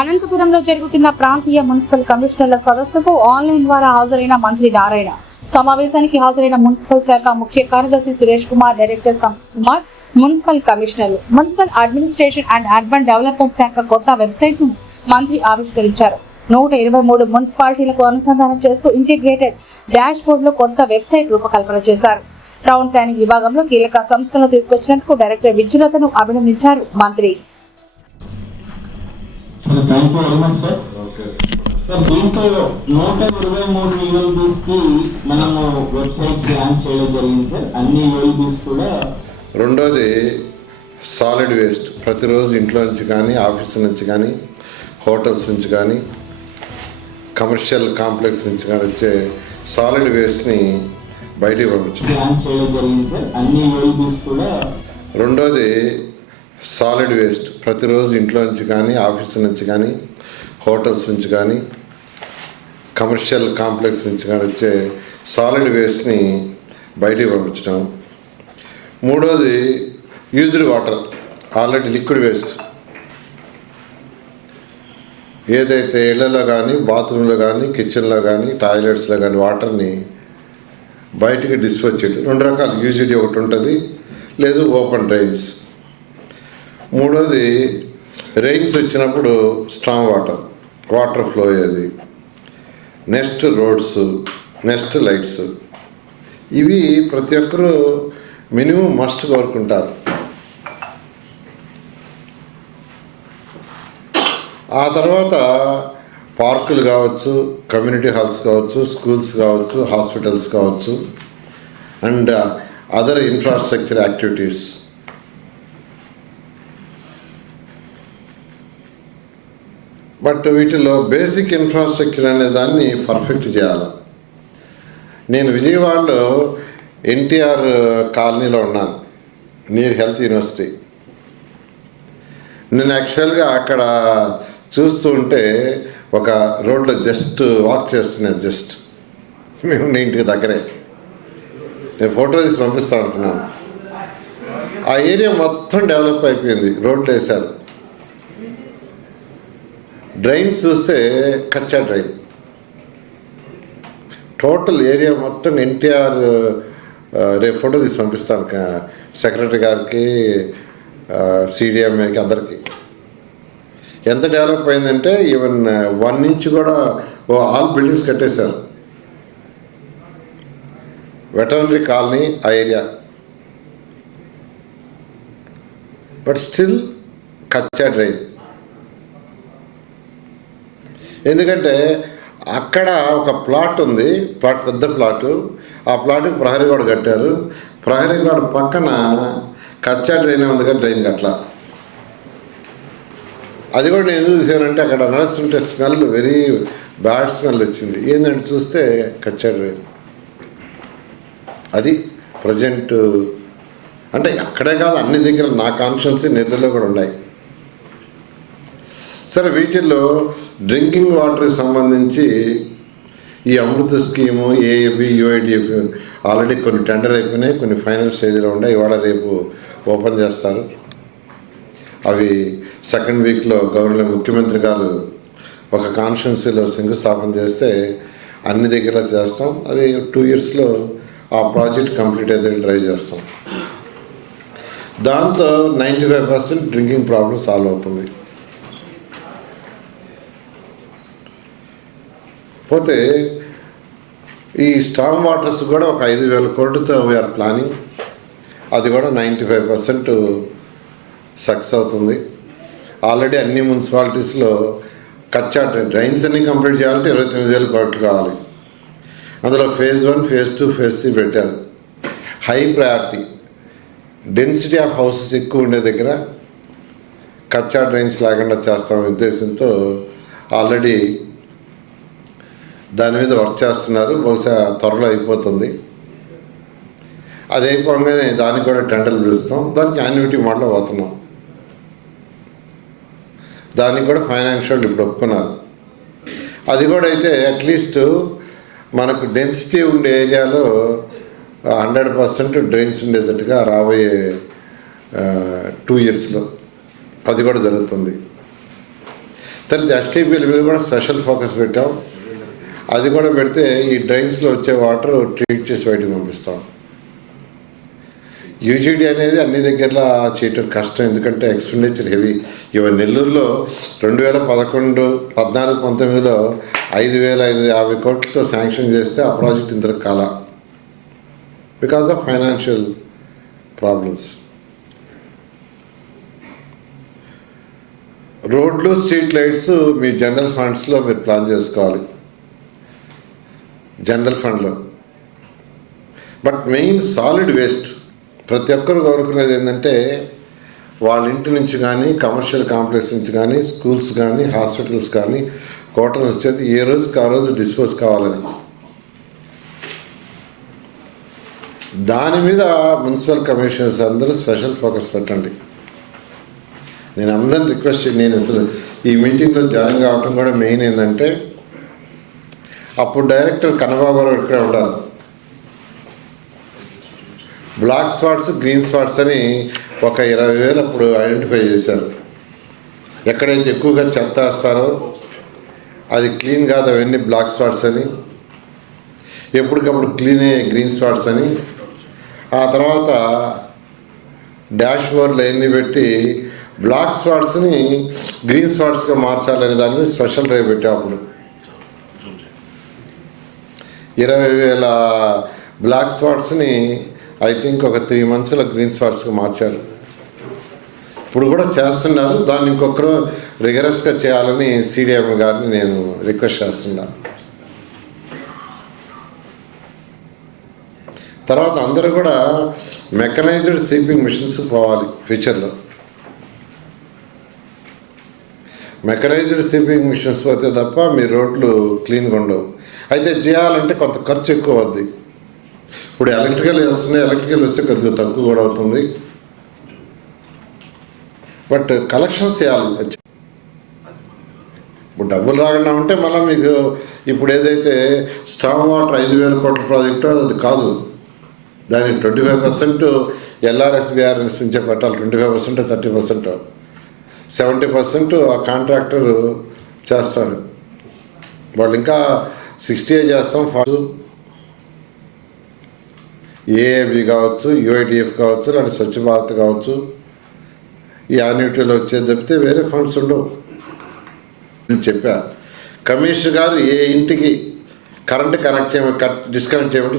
అనంతపురంలో జరుగుతున్న ప్రాంతీయ మున్సిపల్ కమిషనర్ల సదస్సుకు ఆన్లైన్ ద్వారా హాజరైన మంత్రి నారాయణ. సమావేశానికి హాజరైన మున్సిపల్ శాఖ ముఖ్య కార్యదర్శి సురేష్ కుమార్, డైరెక్టర్ సంపత్ కుమార్, మున్సిపల్ కమిషనర్లు. Municipal administration and urban development శాఖ కొత్త వెబ్సైట్ ను మంత్రి ఆవిష్కరించారు. 123 మున్సిపాలిటీలకు అనుసంధానం చేస్తూ ఇంటిగ్రేటెడ్ డాష్ బోర్డ్ లో కొత్త వెబ్సైట్ రూపకల్పన చేశారు. టౌన్ ప్లానింగ్ విభాగంలో కీలక సంస్థలను తీసుకొచ్చినందుకు డైరెక్టర్ విద్యులతను అభినందించారు మంత్రి. Sir thank you very much sir. Sir దీంతో 123 యూఎల్బీస్ కి మనము వెబ్సైట్స్ లాంచ్ చేయడం జరిగింది సార్. అన్ని యూఎల్బీస్ కూడా. రెండోది సాలిడ్ వేస్ట్. ప్రతిరోజు ఇంట్లో నుంచి కానీ, ఆఫీస్ నుంచి కానీ, హోటల్స్ నుంచి కానీ, కమర్షియల్ కాంప్లెక్స్ నుంచి కానీ వచ్చే సాలిడ్ వేస్ట్ని బయటికి పంపించారు. లాంచ్ చేయడం జరిగింది సార్. అన్ని యూఎల్బీస్ కూడా. రెండోది సాలిడ్ వేస్ట్. ప్రతిరోజు ఇంట్లో నుంచి కానీ, ఆఫీస్ నుంచి కానీ, హోటల్స్ నుంచి కానీ, కమర్షియల్ కాంప్లెక్స్ నుంచి కానీ వచ్చే సాలిడ్ వేస్ట్ని బయటికి పంపించడం. మూడోది used water, already liquid waste. ఏదైతే ఇళ్లలో కానీ, బాత్రూంలో కానీ, కిచెన్లో కానీ, టాయిలెట్స్లో కానీ వాటర్ని బయటికి డిస్పోజ్ చేయడం. రెండు రకాలు, యూజ్డ్ ఒకటి ఉంటుంది, లేదు ఓపెన్ డ్రైన్స్. మూడోది రెయిన్స్ వచ్చినప్పుడు స్ట్రాంగ్ వాటర్ ఫ్లో అయ్యేది. Next roads, next lights. ఇవి ప్రతి ఒక్కరూ మినిమం మస్ట్ కోరుకుంటారు. ఆ తర్వాత పార్కులు కావచ్చు, కమ్యూనిటీ హాల్స్ కావచ్చు, స్కూల్స్ కావచ్చు, హాస్పిటల్స్ కావచ్చు, and other infrastructure activities. But వీటిలో బేసిక్ ఇన్ఫ్రాస్ట్రక్చర్ అనే దాన్ని పర్ఫెక్ట్ చేయాలి. నేను విజయవాడలో ఎన్టీఆర్ కాలనీలో ఉన్నాను, నియర్ హెల్త్ యూనివర్సిటీ. నేను యాక్చువల్గా అక్కడ చూస్తూ ఉంటే ఒక రోడ్లో జస్ట్ వాక్ చేస్తున్నాను. జస్ట్ మేము ఇంటికి దగ్గరే. నేను ఫోటో తీసి పంపిస్తా ఉంటున్నాను. ఆ ఏరియా మొత్తం డెవలప్ అయిపోయింది, రోడ్లు వేశారు. డ్రైన్ చూస్తే కచ్చా డ్రైన్. టోటల్ ఏరియా మొత్తం ఎన్టీఆర్. రేపు ఫోటో తీసి పంపిస్తాను సెక్రటరీ గారికి, సిడిఎంఏకి, అందరికీ. ఎంత డెవలప్ అయిందంటే ఈవెన్ 1 ఇంచ్ కూడా ఆల్ బిల్డింగ్స్ కట్టేశారు. వెటర్నరీ కాలనీ ఆ area. But still kachcha drain. ఎందుకంటే అక్కడ ఒక ప్లాట్ ఉంది, పెద్ద ప్లాటు. ఆ ప్లాట్కి ప్రహరీ గోడ కట్టారు. ప్రహరీ గోడ పక్కన కచ్చా డ్రైన్ ఉంది కానీ డ్రైన్ కట్లా. అది కూడా నేను ఎందుకు చూసానంటే అక్కడ నడుస్తుంటే స్మెల్, వెరీ బ్యాడ్ స్మెల్ వచ్చింది. ఏంటంటే చూస్తే కచ్చా డ్రైన్. అది ప్రజెంట్. అంటే అక్కడే కాదు, అన్ని దగ్గర నా కాన్షియన్సీ నెల్లూరులో కూడా ఉన్నాయి. సరే, వీటిల్లో డ్రింకింగ్ వాటర్కి సంబంధించి ఈ అమృత స్కీము, ఏఏబి, యుఐడిఎఫ్ ఆల్రెడీ కొన్ని టెండర్ అయిపోయినాయి, కొన్ని ఫైనల్ స్టేజ్లో ఉన్నాయి. ఇవాళ రేపు ఓపెన్ చేస్తారు. అవి సెకండ్ వీక్లో గవర్నర్ ముఖ్యమంత్రి గారు ఒక కాన్స్టిట్యున్సీలో శంకుస్థాపన చేస్తే అన్ని దగ్గర చేస్తాం. అది 2 yearsలో ఆ ప్రాజెక్ట్ కంప్లీట్ అయితే డ్రైవ్ చేస్తాం. దాంతో 95% డ్రింకింగ్ ప్రాబ్లం సాల్వ్ అవుతుంది. పోతే ఈ స్టామ్ వాటర్స్ కూడా ఒక 5,000 కోట్లతో వీఆర్ ప్లానింగ్. అది కూడా 95% సక్సెస్ అవుతుంది. ఆల్రెడీ అన్ని మున్సిపాలిటీస్లో కచ్చా డ్రైన్స్ అన్ని కంప్లీట్ చేయాలంటే 29,000 కోట్లు కావాలి. అందులో phase 1, phase 2, phase 3 పెట్టారు. High priority, density of houses ఎక్కువ ఉండే దగ్గర కచ్చా డ్రైన్స్ లేకుండా చేస్తామనే ఉద్దేశంతో ఆల్రెడీ దాని మీద వర్క్ చేస్తున్నారు. బహుశా త్వరలో అయిపోతుంది. అది అయిపోగానే దానికి కూడా టెండర్లు పిలుస్తాం. దానికి యాన్యుటీ మోడల్లో పోతున్నాం. దానికి కూడా ఫైనాన్షియల్ ఇప్పుడు ఒప్పుకున్నారు. అది కూడా అయితే అట్లీస్ట్ మనకు డెన్సిటీ ఉండే ఏరియాలో 100% డ్రైన్స్ ఉండేటట్టుగా రాబోయే 2 yearsలో అది కూడా జరుగుతుంది. తర్వాత ఎస్టీపీల మీద కూడా స్పెషల్ ఫోకస్ పెట్టాం. అది కూడా పెడితే ఈ డ్రైన్స్లో వచ్చే వాటర్ ట్రీట్ చేసి బయటకు పంపిస్తాం. యూజీడీ అనేది అన్ని దగ్గరలో చేయటం కష్టం, ఎందుకంటే ఎక్స్పెండిచర్ హెవీ. ఇవాళ నెల్లూరులో 2011, 14, 19లో 5,550 కోట్లతో శాంక్షన్ చేస్తే ఆ ప్రాజెక్ట్ ఇంతకు కాల, బికాస్ ఆఫ్ ఫైనాన్షియల్ ప్రాబ్లమ్స్. రోడ్లు, స్ట్రీట్ లైట్స్ మీ జనరల్ ఫండ్స్లో మీరు ప్లాన్ చేసుకోవాలి, జనరల్ ఫండ్లో. బట్ మెయిన్ సాలిడ్ వేస్ట్ ప్రతి ఒక్కరు కోరుకునేది ఏంటంటే వాళ్ళ ఇంటి నుంచి కానీ, కమర్షియల్ కాంప్లెక్స్ నుంచి కానీ, స్కూల్స్ కానీ, హాస్పిటల్స్ కానీ కోటలు వచ్చేది ఏ రోజుకి ఆ రోజు డిస్పోజ్ కావాలని. దాని మీద మున్సిపల్ కమిషనర్స్ అందరూ స్పెషల్ ఫోకస్ పెట్టండి. నేను అందరిని రిక్వెస్ట్ చేయండి. నేను అసలు ఈ మీటింగ్లో జాయిన్ కావటం కూడా మెయిన్ ఏంటంటే, అప్పుడు డైరెక్టర్ కన్నబాబు గారు ఇక్కడే ఉండాలి. బ్లాక్ స్పాట్స్, గ్రీన్ స్పాట్స్ అని ఒక 20,000 అప్పుడు ఐడెంటిఫై చేశారు. ఎక్కడైతే ఎక్కువగా చెత్త వేస్తారో అది క్లీన్ కాదు, అవన్నీ బ్లాక్ స్పాట్స్ అని. ఎప్పటికప్పుడు క్లీన్ అయ్యే గ్రీన్ స్పాట్స్ అని. ఆ తర్వాత డాష్ బోర్డులు అవన్నీ పెట్టి బ్లాక్ స్పాట్స్ని గ్రీన్ స్పాట్స్గా మార్చాలనే దాన్ని స్పెషల్ డ్రైవ్ పెట్టాం. అప్పుడు 20,000 బ్లాక్ స్పాట్స్ని ఐ థింక్ ఒక 3 monthsలో గ్రీన్ స్పాట్స్గా మార్చారు. ఇప్పుడు కూడా చేస్తున్నారు. దాన్ని ఇంకొకరు రిగరస్గా చేయాలని సిడిఎం గారిని నేను రిక్వెస్ట్ చేస్తున్నాను. తర్వాత అందరూ కూడా మెకనైజ్డ్ స్వీపింగ్ మిషన్స్ పోవాలి ఫ్యూచర్లో. మెకనైజ్డ్ స్వీపింగ్ మిషన్స్ పోతే తప్ప మీ రోడ్లు క్లీన్గా ఉండవు. అయితే చేయాలంటే కొంత ఖర్చు ఎక్కువ అవుద్ది. ఇప్పుడు ఎలక్ట్రికల్ వస్తున్నాయి, ఎలక్ట్రికల్ వస్తే కొద్దిగా తక్కువ కూడా అవుతుంది. బట్ కలెక్షన్స్ చేయాలి. ఇప్పుడు డబ్బులు రాకుండా ఉంటే మళ్ళీ మీకు ఇప్పుడు ఏదైతే స్టామ్ వాటర్ 5,000 కోట్ల ప్రాజెక్టు అది కాదు, దానికి 25% ఎల్ఆర్ఎస్ బిఆర్ఎస్ నుంచే పెట్టాలి. 25%, 30%, 70% ఆ కాంట్రాక్టర్ చేస్తాడు. వాళ్ళు ఇంకా 60 చేస్తాం. ఏఏబి కావచ్చు, యూఐడిఎఫ్ కావచ్చు, లేదా స్వచ్ఛ భారత్ కావచ్చు, ఈ యాన్యుటీలో వచ్చేది తప్పితే వేరే ఫండ్స్ ఉండవు. చెప్పా కమిషనర్ గారు ఏ ఇంటికి కరెంట్ కనెక్ట్ చేయమని, డిస్కనెక్ట్ చేయమంటే